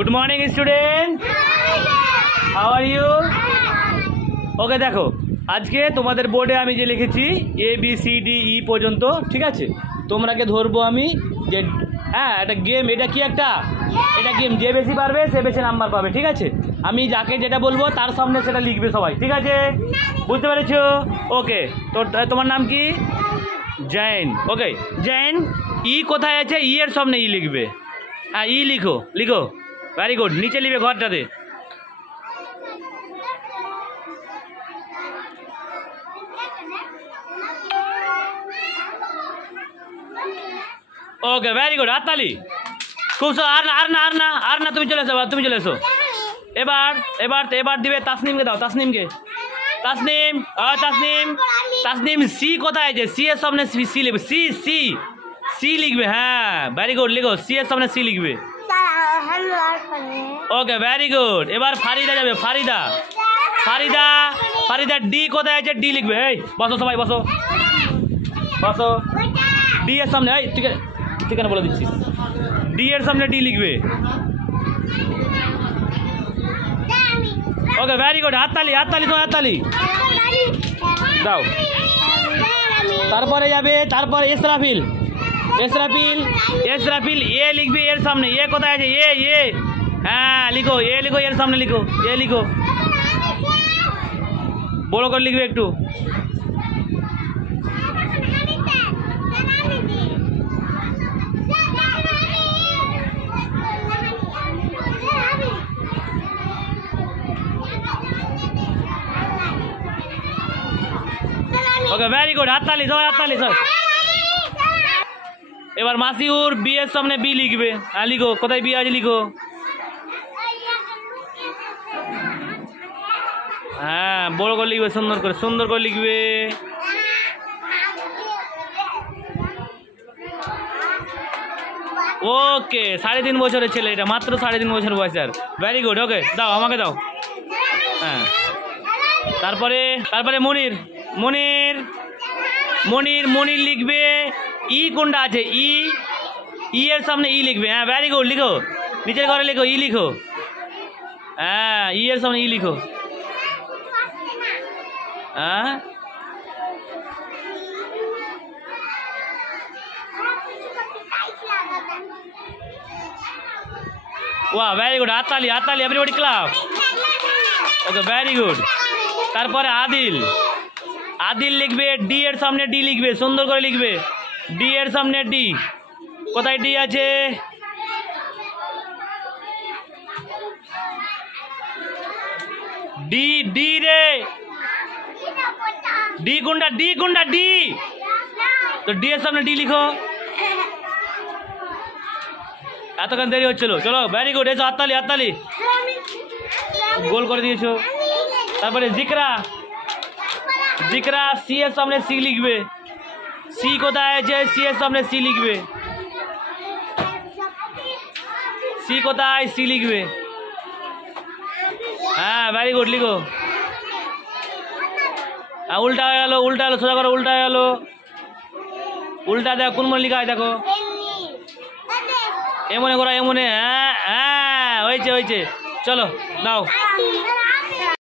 Good morning student, how are you? Okay, দেখো আজকে তোমাদের বোর্ডে আমি যে লিখেছি ABCDE পর্যন্ত, ঠিক আছে? তোমরাকে ধরবো আমি যে হ্যাঁ এটা গেম, এটা কি একটা, এটা গেম, যে বেশি পারবে সে বেশি নাম্বার পাবে, ঠিক আছে? আমি যাকে যেটা বলবো তার সামনে সেটা লিখবে সবাই, ঠিক আছে? বুঝতে পেরেছো? ওকে, তো তোমার নাম কি? জৈন। ওকে জৈন, ই কোথায় আছে? ই এর সামনে ই লিখবে। হ্যাঁ ই লিখো, লিখো, ভেরি গুড। নিচে লিখবে ঘরটাতে। ওকে ভেরি গুড, হাততালি। খুব আর না আর না আর না আর না, তুমি চলে এসো, তুমি চলে এসো। এবার এবার এবার দিবে তাসনিমকে, দাও তাসনিমকে। তাসনিম, তাসনিম, তাসনিম সি কোথায় আছে? সি এর সামনে সি লিখবে। সি সি সি লিখবে। হ্যাঁ ভেরি গুড, লিখো সি এর সামনে সি লিখবে। Okay very good. এবার ফারিদা যাবে, ফারিদা, ফারিদা, ফারিদা ডি কোথায় আছে? ডি লিখবে। এই বসো সবাই, বসো বসো। ডি এর সামনে, এই ঠিকানা বলে দিচ্ছিস, ডি এর সামনে ডি লিখবে। ওকে ভেরি গুড, হাততালি, হাততালি, তোমার হাততালি দাও। তারপরে যাবে, তারপরে ইসরাফিল, ইসরাফিল, ইসরাফিল এ লিখবে এর সামনে। এ কোথায় আছে? এ এ, হ্যাঁ লিখো, এ লিখো, এর সামনে লিখো, এ লিখো, বড় করে লিখবে একটু। ওকে ভেরি গুড, হাততালি সবাই, হাততালি সবাই। এবার মাসিউর বি এর সামনে বি লিখবে। হ্যাঁ লিখো, কোথায় বি আছে লিখো। হ্যাঁ বড় করে লিখবে, সুন্দর করে, সুন্দর করে লিখবে। ওকে 3.5 বছরের ছেলে, এটা মাত্র 3.5 বছর বয়সের। Very good. ওকে দাও, আমাকে দাও। হ্যাঁ তারপরে, তারপরে মনির, মনির, মনির, মনির লিখবে। ই কোনটা আছে? ই, ই এর সামনে ই লিখবে। হ্যাঁ ভেরি গুড, লিখো, নিচের ঘরে লিখো, ই লিখো। হ্যাঁ ই এর সামনে ই লিখো। হ্যাঁ वाह वेरी गुड, हाथताली, हाथताली, everybody clap. Okay very good. তারপরে আদিল, আদিল লিখবে ডি এর সামনে ডি লিখবে, সুন্দর করে লিখবে। ডি এর সামনে ডি, কোথায় ডি আছে? ডি, ডি রে, ডি কোনটা? ডি কোনটা? ডি, তো ডি এর সামনে ডি লিখো। এতক্ষণ দেরি হচ্ছিল, চলো ভেরি গুড। এসো, হাততালি, হাততালি, গোল করে দিয়েছো। তারপরে জিকরা, জিকরা সি এর সামনে সি লিখবে। সি কোথায় আছে? সি এর সামনে সি লিখবে। সি কোথায়? সি লিখবে। হ্যাঁ ভেরি গুড, লিখো। উল্টা হয়ে গেল, উল্টা হলো, সোজা করো, উল্টা হয়ে গেল, উল্টা দেখো কোন মনে লিখা হয় দেখো। এমনে করা, এমনে। হ্যাঁ হ্যাঁ হয়েছে, হয়েছে, চলো দাও।